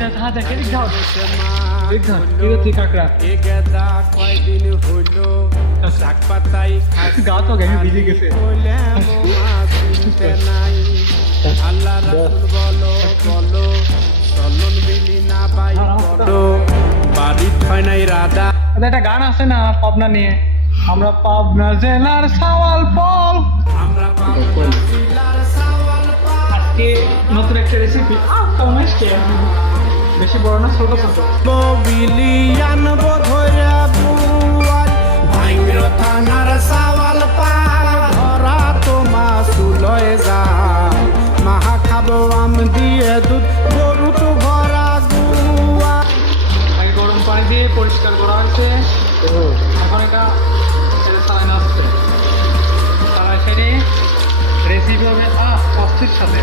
এটা থা দেখে যাও দেখা কি কাকড়া এ গেদা কয়দিন হইলো শাক পাতাই গা তো গেছে ভিজে গেছে বলে বোমা চিনতে নাই আল্লাহ রাসূল বলো বলো চলন বিলি না বাই বলো বাড়ি হয় নাই রাধা একটা গান আছে না পাবনা নিয়ে আমরা পাবনা জেলার সাওয়াল পল আমরা পাবনা জেলার সাওয়াল পাল আজকে নতুন একটা রেসিপি বেশি বড় না ছোট ছোট বিলি আনবো ধইরা বুয়াই ভাইর থানার সাওয়াল পাল ধরা তো মাসুলয় যা মাহা খাবো আম দিয়ে দুধ গরু তো ভরা গুয়া আগে গরম পানি দিয়ে পরিষ্কার করা হয়েছে এখন এটা চালানো হচ্ছে চালাই সেরে রেসিপি হবে অস্থির সাথে